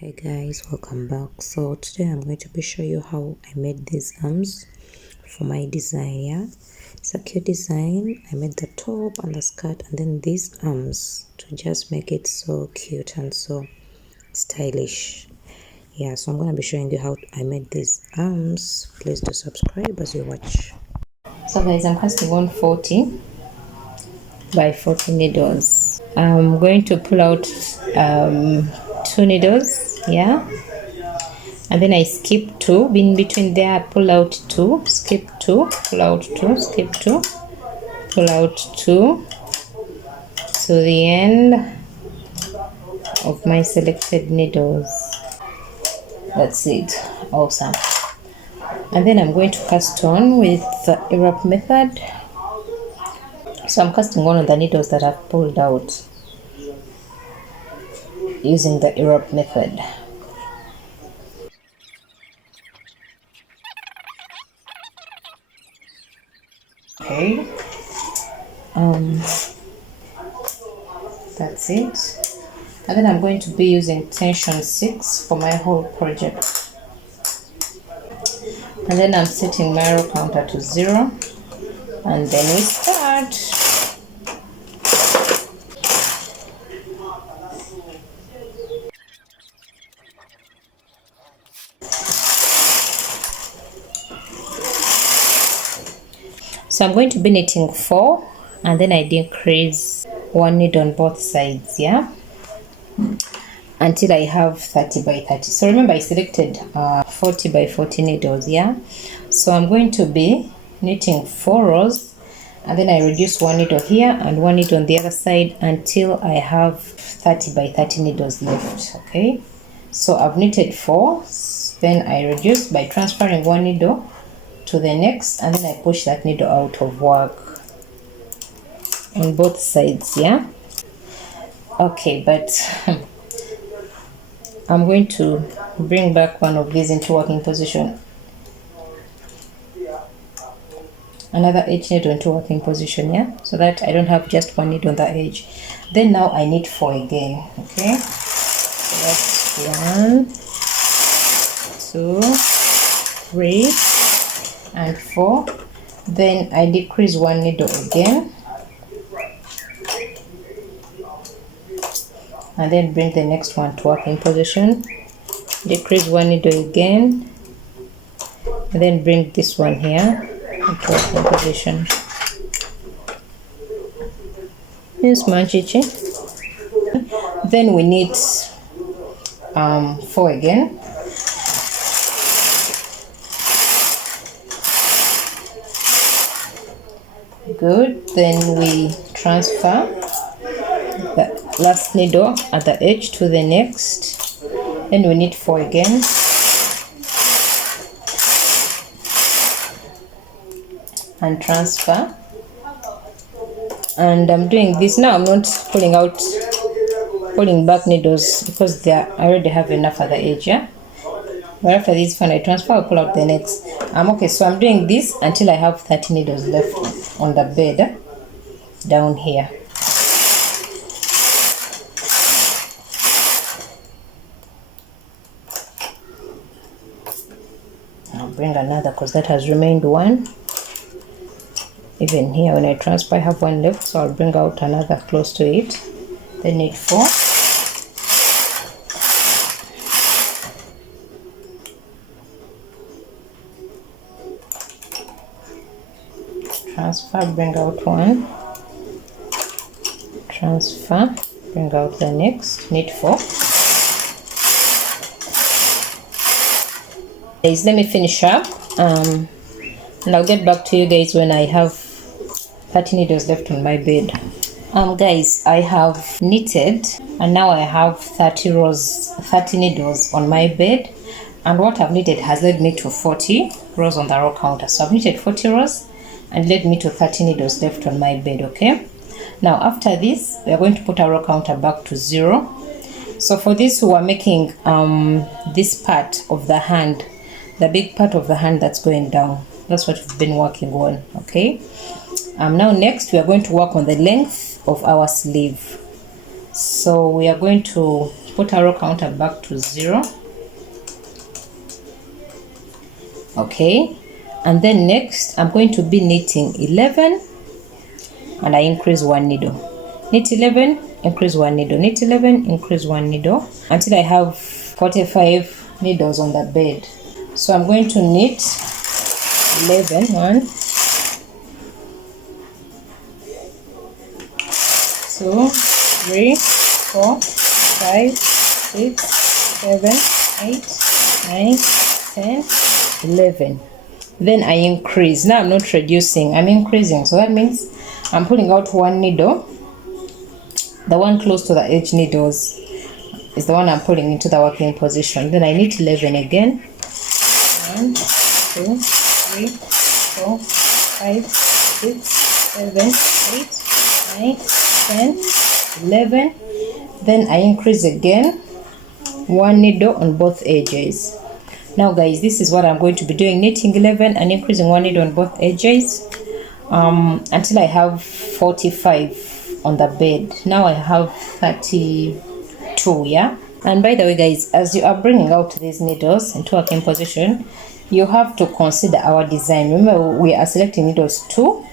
Hey guys, welcome back. So today I'm going to be show you how I made these arms for my design. Yeah, it's a cute design. I made the top and the skirt and then these arms to just make it so cute and so stylish. Yeah, so I'm going to be showing you how I made these arms. Please do subscribe as you watch. So guys, I'm casting on 40 by 40 needles. I'm going to pull out 2 needles. Yeah, and then I skip 2 in between there. I pull out 2, skip 2, pull out 2, skip 2, pull out 2 to the end of my selected needles. That's it. Awesome. And then I'm going to cast on with the Europe method. So I'm casting on the needles that I've pulled out using the Europe method. Okay, that's it. And then I'm going to be using tension 6 for my whole project. And then I'm setting my row counter to 0, and then we start. So I'm going to be knitting 4, and then I decrease 1 needle on both sides, yeah, until I have 30 by 30. So remember I selected 40 by 40 needles, yeah. So I'm going to be knitting 4 rows, and then I reduce 1 needle here and 1 needle on the other side until I have 30 by 30 needles left. Okay, so I've knitted 4, then I reduce by transferring 1 needle to the next, and then I push that needle out of work on both sides, yeah. Okay, but I'm going to bring back one of these into working position, another edge needle into working position, yeah, so that I don't have just 1 needle on the edge. Then now I knit 4 again. Okay, so that's 1, 2, 3 and 4. Then I decrease 1 needle again, and then bring the next one to working position, decrease 1 needle again, and then bring this one here into working position. Yes, manchichi. Then we knit 4 again. Good. Then we transfer the last needle at the edge to the next. Then we knit 4 again. And transfer. And I'm doing this now. I'm not pulling back needles because I already have enough at the edge, yeah. But after this one I transfer, I pull out the next. Okay, so I'm doing this until I have 30 needles left on the bed down here. I'll bring another because that has remained 1. Even here when I transfer I have 1 left, so I'll bring out another close to it. Then knit 4. Transfer, bring out 1, transfer, bring out the next, knit 4. Guys, let me finish up and I'll get back to you guys when I have 30 needles left on my bed. Guys, I have knitted and now I have 30 needles on my bed, and what I've knitted has led me to 40 rows on the row counter. So I've knitted 40 rows and led me to 30 needles left on my bed. Okay, now after this we are going to put our row counter back to 0. So for this we are making this part of the hand, the big part of the hand that's going down. That's what we've been working on. Okay, now next we are going to work on the length of our sleeve. So we are going to put our row counter back to 0. Okay, and then next I'm going to be knitting 11, and I increase 1 needle. Knit 11, increase 1 needle, knit 11, increase 1 needle until I have 45 needles on the bed. So I'm going to knit 11, 1, 2, 3, 4, 5, 6, 7, 8, 9, 10, 11. Then I increase. Now I'm not reducing, I'm increasing. So that means I'm pulling out 1 needle. The one close to the edge needles is the one I'm pulling into the working position. Then I knit 11 again. 1, 2, 3, 4, 5, 6, 7, 8, 9, 10, 11. Then I increase again 1 needle on both edges. Now guys, this is what I'm going to be doing, knitting 11 and increasing 1 needle on both edges until I have 45 on the bed. Now I have 32, yeah. And by the way guys, as you are bringing out these needles into working position, you have to consider our design. Remember, we are selecting needles 2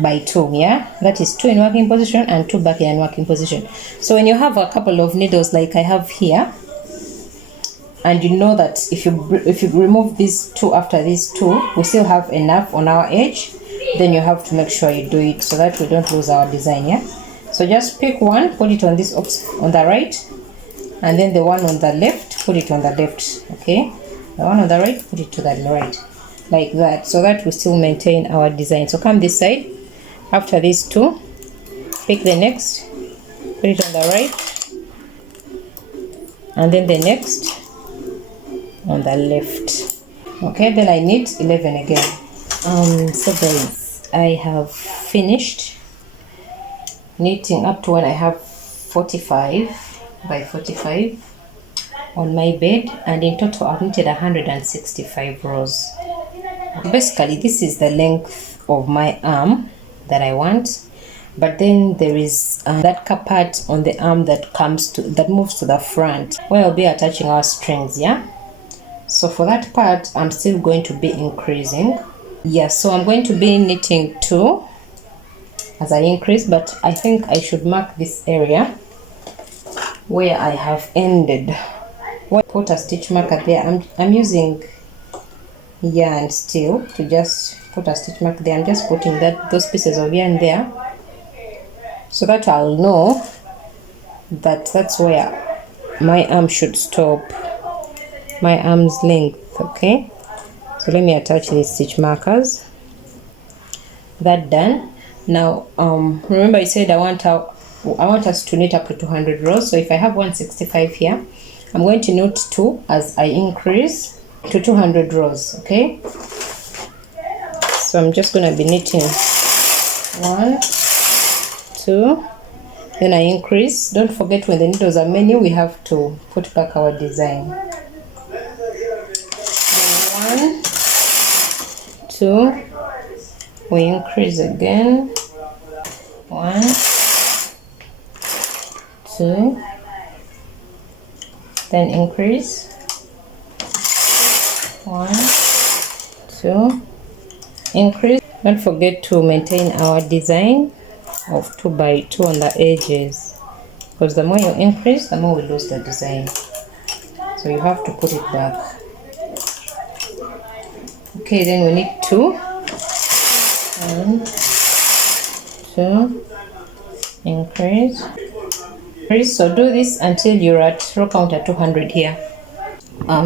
by 2, yeah, that is 2 in working position and 2 back in working position. So when you have a couple of needles like I have here, and you know that if you remove these 2 after these 2, we still have enough on our edge, then you have to make sure you do it so that we don't lose our design, yeah. So just pick one, put it on this on the right, and then the one on the left, put it on the left. Okay, the one on the right, put it to the right, like that, so that we still maintain our design. So come this side, after these 2, pick the next, put it on the right, and then the next on the left. Okay, then I knit 11 again. So guys, I have finished knitting up to when I have 45 by 45 on my bed, and in total I've knitted 165 rows. Basically this is the length of my arm that I want, but then there is that part on the arm that moves to the front where I'll be attaching our strings, yeah. So for that part I'm still going to be increasing, yeah. So I'm going to be knitting 2 as I increase, but I think I should mark this area where I have ended. Put a stitch marker there. I'm using yarn still to just put a stitch mark there. I'm just putting those pieces of yarn there so that I'll know that that's where my arm should stop, my arm's length. Okay, so let me attach these stitch markers. That done. Now remember I said I want us to knit up to 200 rows. So if I have 165 here, I'm going to knit 2 as I increase to 200 rows. Okay, so I'm just going to be knitting 1, 2, then I increase. Don't forget, when the needles are many, we have to put back our design. 1, 2, we increase again. 1, 2, then increase. 1, 2, increase. Don't forget to maintain our design of 2 by 2 on the edges, because the more you increase, the more we lose the design. So you have to put it back. Okay, then we need 2. 1, 2, increase. So do this until you're at row counter 200 here.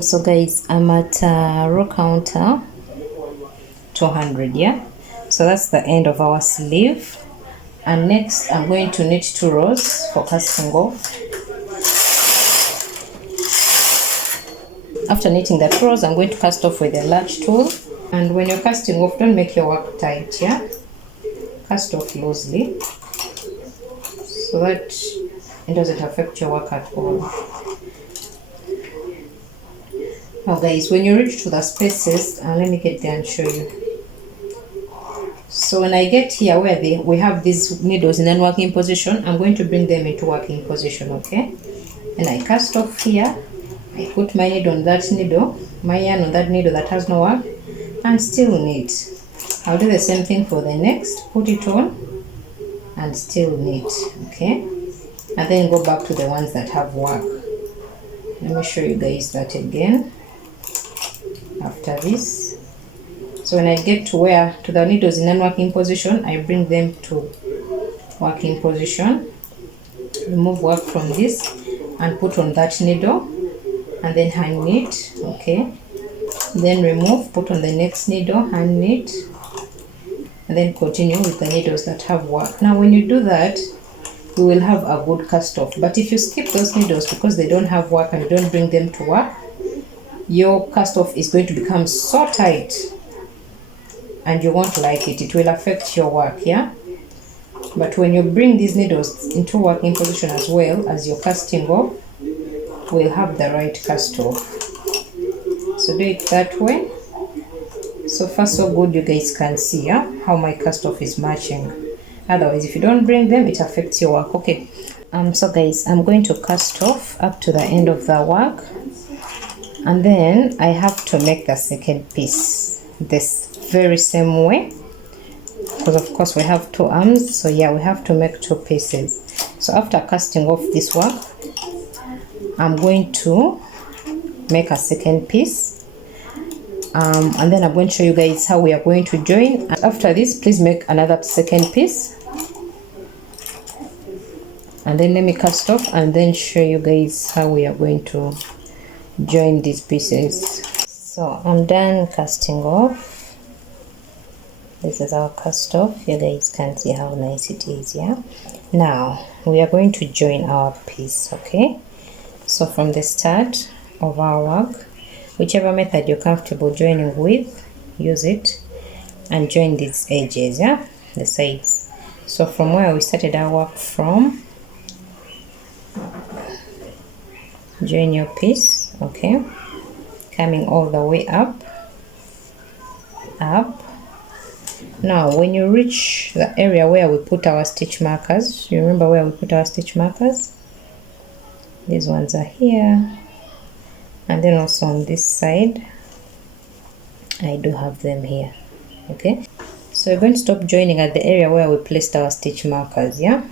So guys, I'm at row counter 200, yeah. So that's the end of our sleeve, and next I'm going to knit 2 rows for casting off. After knitting the 2 rows, I'm going to cast off with a large tool. And when you're casting off, don't make your work tight, yeah. Cast off loosely so that it doesn't affect your work at all. Now guys, when you reach to the spaces, let me get there and show you. So when I get here where we have these needles in non-working position, I'm going to bring them into working position, okay? and I cast off here. I put my needle on that needle, my yarn on that needle that has no work, and still knit. I'll do the same thing for the next. Put it on and still knit. Okay, and then go back to the ones that have work. Let me show you guys that again after this. So when I get to the needles in non-working position, I bring them to working position, remove work from this and put on that needle and then hand knit. Okay, then remove, put on the next needle, hand knit, and then continue with the needles that have work. Now when you do that, you will have a good cast off. But if you skip those needles because they don't have work and you don't bring them to work, your cast off is going to become so tight and you won't like it. It will affect your work. Yeah, but when you bring these needles into working position as well as your casting off, we'll have the right cast off. So do it that way. So far so good. You guys can see how my cast off is matching. Otherwise, if you don't bring them, it affects your work. Okay, so guys, I'm going to cast off up to the end of the work, and then I have to make the second piece this very same way, because of course we have two arms, so yeah, we have to make two pieces. So after casting off this work, I'm going to make a second piece, and then I'm going to show you guys how we are going to join. And after this, please make another second piece, and then let me cast off and then show you guys how we are going to join these pieces. So I'm done casting off. This is our cast off. You guys can see how nice it is. Yeah, now we are going to join our piece. Okay, so from the start of our work, whichever method you're comfortable joining with, use it and join these edges, yeah, the sides. So from where we started our work from, join your piece. Okay, coming all the way up. Now when you reach the area where we put our stitch markers, you remember where we put our stitch markers? These ones are here, and then also on this side I do have them here. Okay, so we're going to stop joining at the area where we placed our stitch markers. Yeah,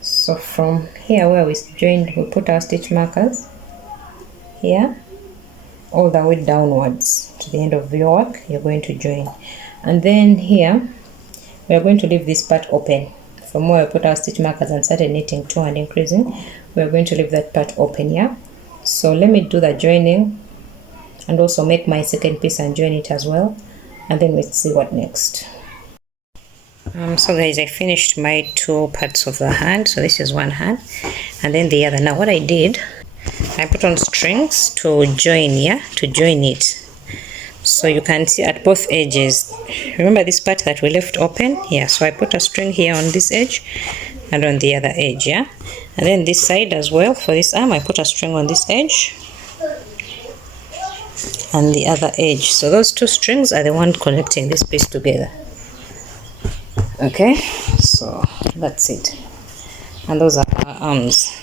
so from here where we joined, we put our stitch markers here all the way downwards to the end of your work. You're going to join, and then here we are going to leave this part open. From where we put our stitch markers and started knitting 2 and increasing, we are going to leave that part open. Yeah, so let me do the joining and also make my second piece and join it as well, and then we'll see what next. So guys, I finished my 2 parts of the hand. So this is one hand and then the other. Now what I did, I put on strings to join, to join it. So you can see at both edges, remember this part that we left open? Yeah, so I put a string here on this edge and on the other edge. Yeah, and then this side as well, for this arm I put a string on this edge and the other edge. So those 2 strings are the one connecting this piece together. Okay, so that's it, and those are our arms.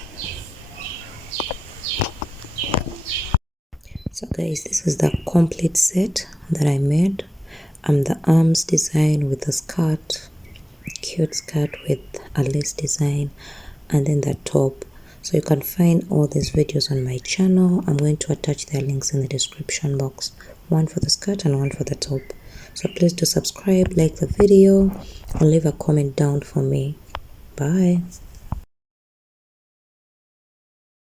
So guys, this is the complete set that I made. The arms design with the skirt, cute skirt with a lace design, and then the top. So you can find all these videos on my channel. I'm going to attach their links in the description box, one for the skirt and one for the top. So please do subscribe, like the video, and leave a comment down for me. Bye.